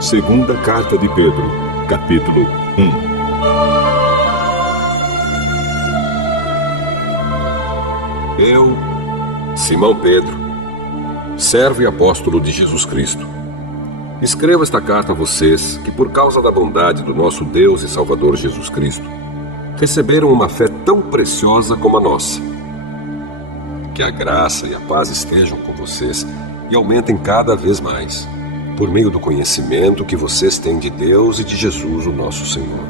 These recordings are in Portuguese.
Segunda Carta de Pedro, capítulo 1. Eu, Simão Pedro, servo e apóstolo de Jesus Cristo, escrevo esta carta a vocês que, por causa da bondade do nosso Deus e Salvador Jesus Cristo, receberam uma fé tão preciosa como a nossa. Que a graça e a paz estejam com vocês e aumentem cada vez mais, por meio do conhecimento que vocês têm de Deus e de Jesus, o nosso Senhor.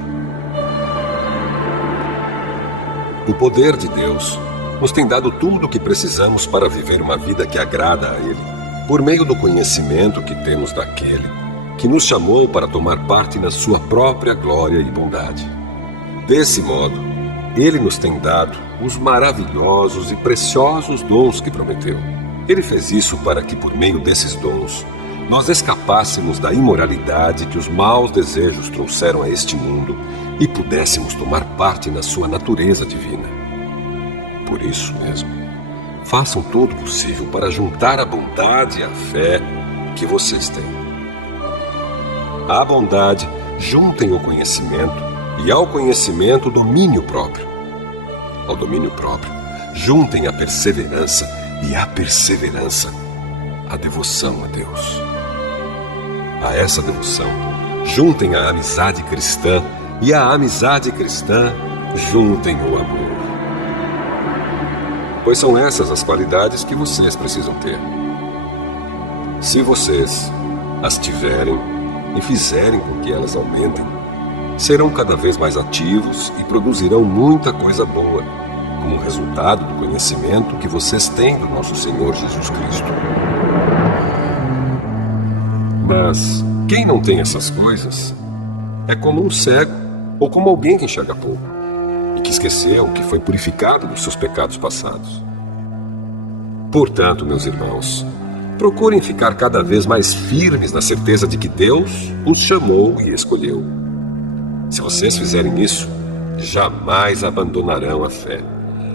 O poder de Deus nos tem dado tudo o que precisamos para viver uma vida que agrada a Ele, por meio do conhecimento que temos daquele que nos chamou para tomar parte na sua própria glória e bondade. Desse modo, Ele nos tem dado os maravilhosos e preciosos dons que prometeu. Ele fez isso para que, por meio desses dons, nós escapássemos da imoralidade que os maus desejos trouxeram a este mundo e pudéssemos tomar parte na sua natureza divina. Por isso mesmo, façam todo o possível para juntar a bondade e a fé que vocês têm. À bondade, juntem o conhecimento, e ao conhecimento, o domínio próprio. Ao domínio próprio, juntem a perseverança, e à perseverança, a devoção a Deus. A essa devoção, juntem a amizade cristã, e à amizade cristã, juntem o amor. Pois são essas as qualidades que vocês precisam ter. Se vocês as tiverem e fizerem com que elas aumentem, serão cada vez mais ativos e produzirão muita coisa boa, como resultado do conhecimento que vocês têm do nosso Senhor Jesus Cristo. Mas quem não tem essas coisas é como um cego ou como alguém que enxerga pouco e que esqueceu que foi purificado dos seus pecados passados. Portanto, meus irmãos, procurem ficar cada vez mais firmes na certeza de que Deus os chamou e escolheu. Se vocês fizerem isso, jamais abandonarão a fé,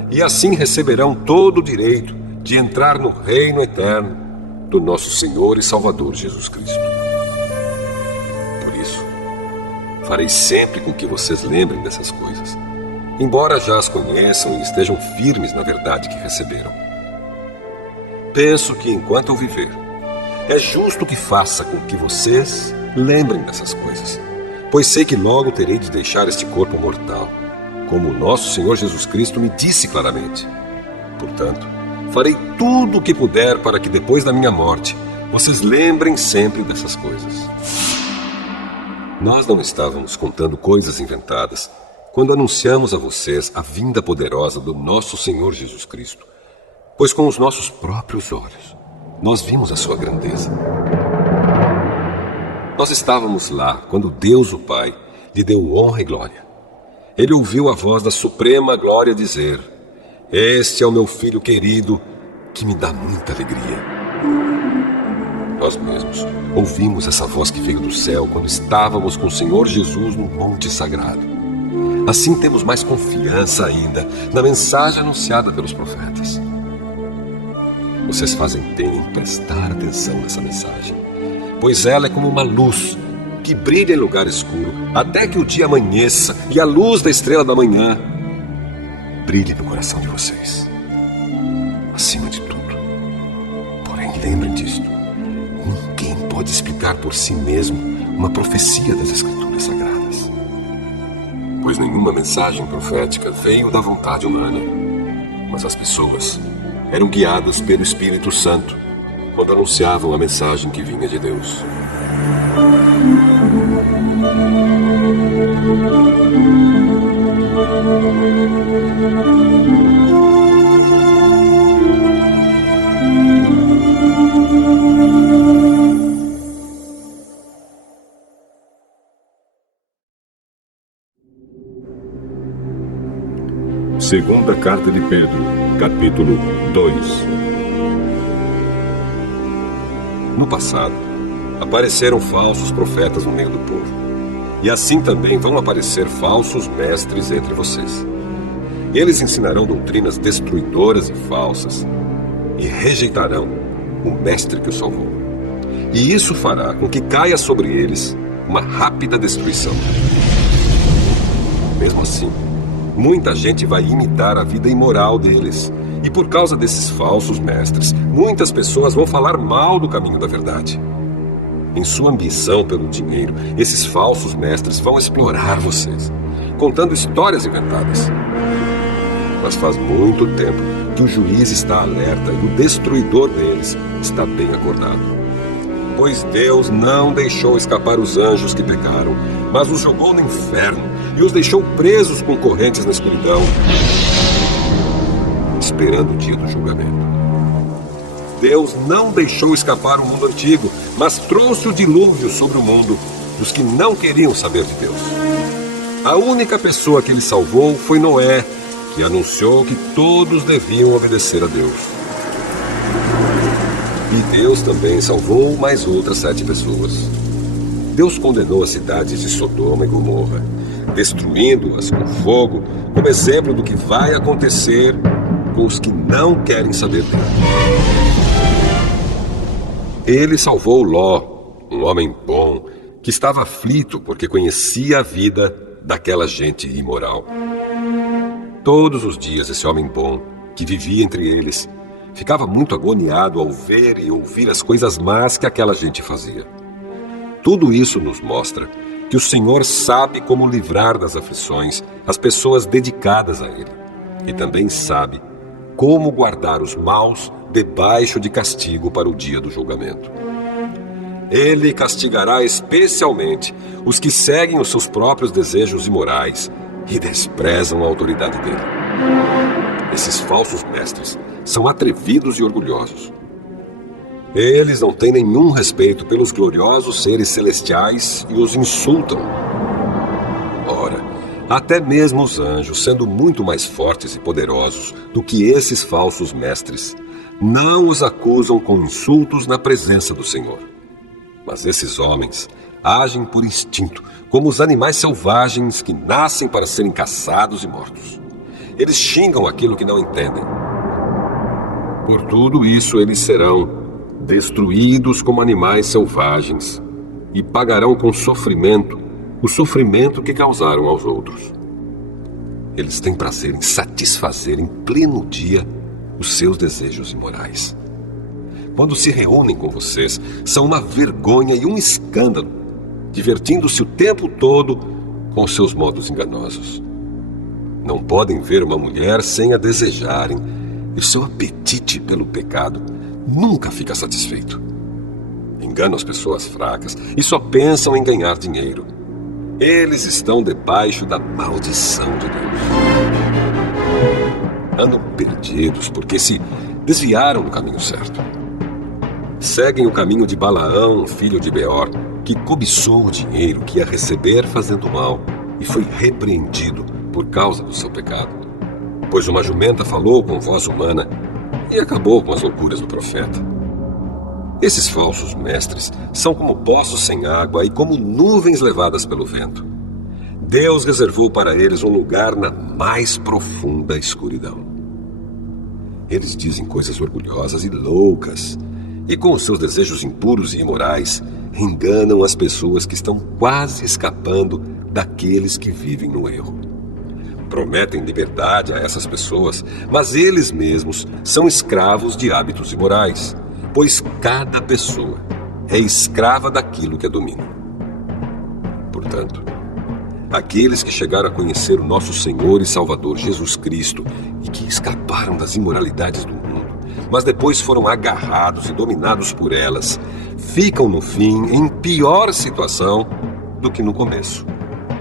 e assim receberão todo o direito de entrar no reino eterno do nosso Senhor e Salvador Jesus Cristo. Por isso, farei sempre com que vocês lembrem dessas coisas, embora já as conheçam e estejam firmes na verdade que receberam. Penso que, enquanto eu viver, é justo que faça com que vocês lembrem dessas coisas, pois sei que logo terei de deixar este corpo mortal, como o nosso Senhor Jesus Cristo me disse claramente. Portanto, farei tudo o que puder para que depois da minha morte, vocês lembrem sempre dessas coisas. Nós não estávamos contando coisas inventadas quando anunciamos a vocês a vinda poderosa do nosso Senhor Jesus Cristo, pois com os nossos próprios olhos nós vimos a sua grandeza. Nós estávamos lá quando Deus, o Pai, lhe deu honra e glória. Ele ouviu a voz da suprema glória dizer: "Este é o meu filho querido, que me dá muita alegria." Nós mesmos ouvimos essa voz que veio do céu quando estávamos com o Senhor Jesus no monte sagrado. Assim temos mais confiança ainda na mensagem anunciada pelos profetas. Vocês fazem bem em prestar atenção nessa mensagem, pois ela é como uma luz que brilha em lugar escuro até que o dia amanheça e a luz da estrela da manhã brilhe no coração de vocês. Acima de tudo, porém, lembrem disto: ninguém pode explicar por si mesmo uma profecia das Escrituras Sagradas, pois nenhuma mensagem profética veio da vontade humana, mas as pessoas eram guiadas pelo Espírito Santo quando anunciavam a mensagem que vinha de Deus. Segunda Carta de Pedro, capítulo 2. No passado, apareceram falsos profetas no meio do povo, e assim também vão aparecer falsos mestres entre vocês. Eles ensinarão doutrinas destruidoras e falsas, e rejeitarão o mestre que o salvou. E isso fará com que caia sobre eles uma rápida destruição. Mesmo assim, muita gente vai imitar a vida imoral deles. E por causa desses falsos mestres, muitas pessoas vão falar mal do caminho da verdade. Em sua ambição pelo dinheiro, esses falsos mestres vão explorar vocês, contando histórias inventadas. Mas faz muito tempo que o juiz está alerta e o destruidor deles está bem acordado. Pois Deus não deixou escapar os anjos que pecaram, mas os jogou no inferno e os deixou presos com correntes na escuridão, esperando o dia do julgamento. Deus não deixou escapar o mundo antigo, mas trouxe o dilúvio sobre o mundo dos que não queriam saber de Deus. A única pessoa que ele salvou foi Noé, que anunciou que todos deviam obedecer a Deus. E Deus também salvou mais outras 7 pessoas. Deus condenou as cidades de Sodoma e Gomorra, destruindo-as com fogo, como exemplo do que vai acontecer com os que não querem saber dele. Ele salvou Ló, um homem bom, que estava aflito porque conhecia a vida daquela gente imoral. Todos os dias esse homem bom, que vivia entre eles, ficava muito agoniado ao ver e ouvir as coisas más que aquela gente fazia. Tudo isso nos mostra que o Senhor sabe como livrar das aflições as pessoas dedicadas a Ele. E também sabe como guardar os maus debaixo de castigo para o dia do julgamento. Ele castigará especialmente os que seguem os seus próprios desejos imorais e desprezam a autoridade dele. Esses falsos mestres são atrevidos e orgulhosos. Eles não têm nenhum respeito pelos gloriosos seres celestiais e os insultam. Ora, até mesmo os anjos, sendo muito mais fortes e poderosos do que esses falsos mestres, não os acusam com insultos na presença do Senhor. Mas esses homens agem por instinto, como os animais selvagens que nascem para serem caçados e mortos. Eles xingam aquilo que não entendem. Por tudo isso, eles serão destruídos como animais selvagens e pagarão com sofrimento o sofrimento que causaram aos outros. Eles têm prazer em satisfazer em pleno dia os seus desejos imorais. Quando se reúnem com vocês, são uma vergonha e um escândalo, divertindo-se o tempo todo com seus modos enganosos. Não podem ver uma mulher sem a desejarem, e seu apetite pelo pecado nunca fica satisfeito. Enganam as pessoas fracas e só pensam em ganhar dinheiro. Eles estão debaixo da maldição de Deus. Andam perdidos porque se desviaram do caminho certo. Seguem o caminho de Balaão, filho de Beor, que cobiçou o dinheiro que ia receber fazendo mal e foi repreendido por causa do seu pecado. Pois uma jumenta falou com voz humana e acabou com as loucuras do profeta. Esses falsos mestres são como poços sem água e como nuvens levadas pelo vento. Deus reservou para eles um lugar na mais profunda escuridão. Eles dizem coisas orgulhosas e loucas, e com os seus desejos impuros e imorais, enganam as pessoas que estão quase escapando daqueles que vivem no erro. Prometem liberdade a essas pessoas, mas eles mesmos são escravos de hábitos imorais, pois cada pessoa é escrava daquilo que a domina. Portanto, aqueles que chegaram a conhecer o nosso Senhor e Salvador Jesus Cristo e que escaparam das imoralidades do mundo, mas depois foram agarrados e dominados por elas, ficam no fim em pior situação do que no começo.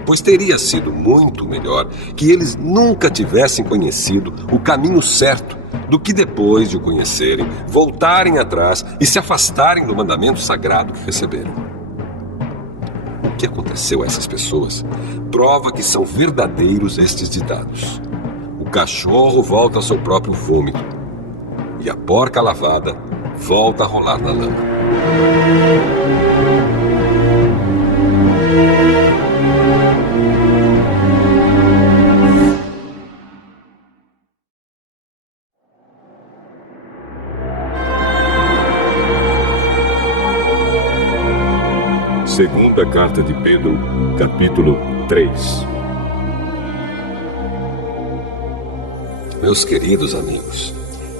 Pois teria sido muito melhor que eles nunca tivessem conhecido o caminho certo do que depois de o conhecerem, voltarem atrás e se afastarem do mandamento sagrado que receberam. O que aconteceu a essas pessoas prova que são verdadeiros estes ditados. O cachorro volta ao seu próprio vômito e a porca lavada volta a rolar na lama. Segunda carta de Pedro, capítulo 3. Meus queridos amigos,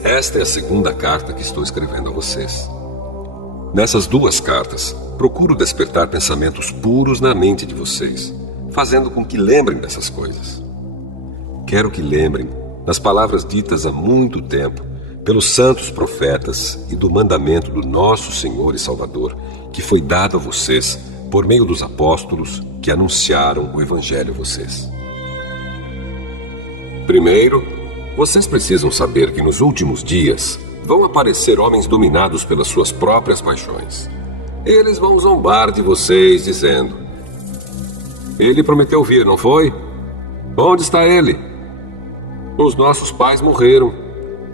esta é a segunda carta que estou escrevendo a vocês. Nessas duas cartas, procuro despertar pensamentos puros na mente de vocês, fazendo com que lembrem dessas coisas. Quero que lembrem das palavras ditas há muito tempo pelos santos profetas e do mandamento do nosso Senhor e Salvador, que foi dado a vocês por meio dos apóstolos que anunciaram o Evangelho a vocês. Primeiro, vocês precisam saber que nos últimos dias vão aparecer homens dominados pelas suas próprias paixões. Eles vão zombar de vocês dizendo: ele prometeu vir, não foi? Onde está ele? Os nossos pais morreram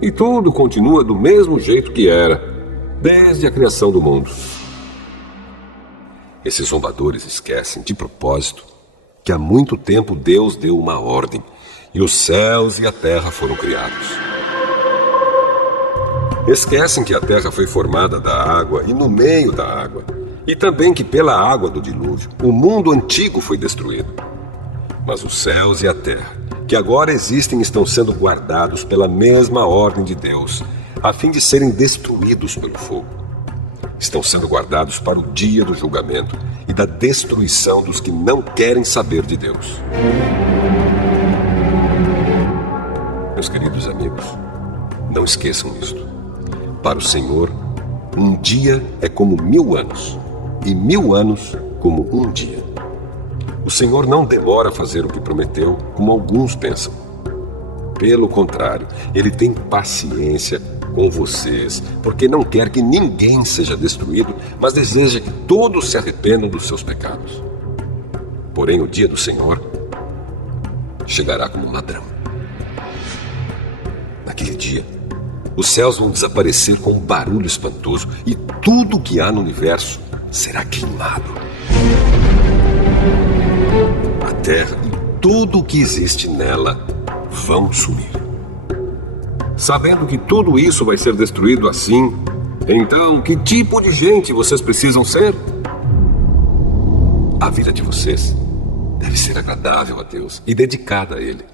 e tudo continua do mesmo jeito que era, desde a criação do mundo. Esses zombadores esquecem, de propósito, que há muito tempo Deus deu uma ordem e os céus e a terra foram criados. Esquecem que a terra foi formada da água e no meio da água, e também que pela água do dilúvio o mundo antigo foi destruído. Mas os céus e a terra, que agora existem, estão sendo guardados pela mesma ordem de Deus, a fim de serem destruídos pelo fogo. Estão sendo guardados para o dia do julgamento e da destruição dos que não querem saber de Deus. Meus queridos amigos, não esqueçam isto. Para o Senhor, um dia é como 1000 anos, e 1000 anos como um dia. O Senhor não demora a fazer o que prometeu, como alguns pensam. Pelo contrário, Ele tem paciência com vocês, porque não quer que ninguém seja destruído, mas deseja que todos se arrependam dos seus pecados. Porém, o dia do Senhor chegará como um ladrão. Naquele dia, os céus vão desaparecer com um barulho espantoso e tudo o que há no universo será queimado. A terra e tudo o que existe nela vão sumir. Sabendo que tudo isso vai ser destruído assim, então que tipo de gente vocês precisam ser? A vida de vocês deve ser agradável a Deus e dedicada a Ele.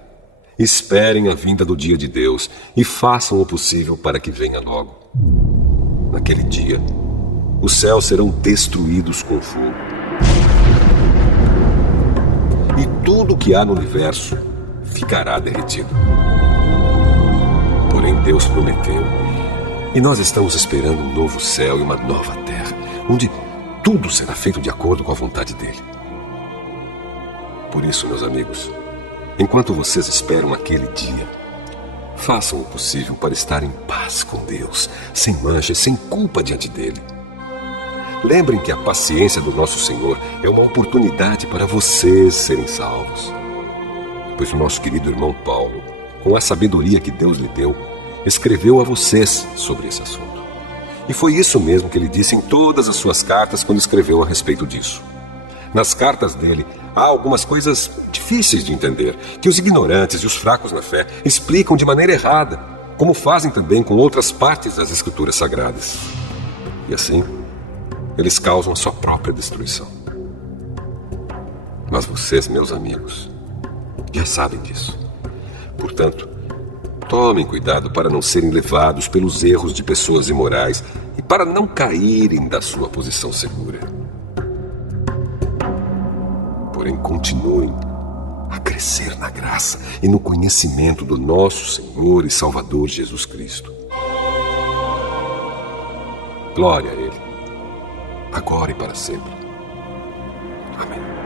Esperem a vinda do dia de Deus e façam o possível para que venha logo. Naquele dia, os céus serão destruídos com fogo. E tudo o que há no universo ficará derretido. Porém, Deus prometeu, e nós estamos esperando um novo céu e uma nova terra, onde tudo será feito de acordo com a vontade dele. Por isso, meus amigos, enquanto vocês esperam aquele dia, façam o possível para estar em paz com Deus, sem mancha e sem culpa diante dele. Lembrem que a paciência do nosso Senhor é uma oportunidade para vocês serem salvos. Pois o nosso querido irmão Paulo, com a sabedoria que Deus lhe deu, escreveu a vocês sobre esse assunto. E foi isso mesmo que ele disse em todas as suas cartas quando escreveu a respeito disso. Nas cartas dele, há algumas coisas difíceis de entender, que os ignorantes e os fracos na fé explicam de maneira errada, como fazem também com outras partes das Escrituras Sagradas. E assim, eles causam a sua própria destruição. Mas vocês, meus amigos, já sabem disso. Portanto, tomem cuidado para não serem levados pelos erros de pessoas imorais e para não caírem da sua posição segura. Porém, continuem a crescer na graça e no conhecimento do nosso Senhor e Salvador Jesus Cristo. Glória a Ele, agora e para sempre. Amém.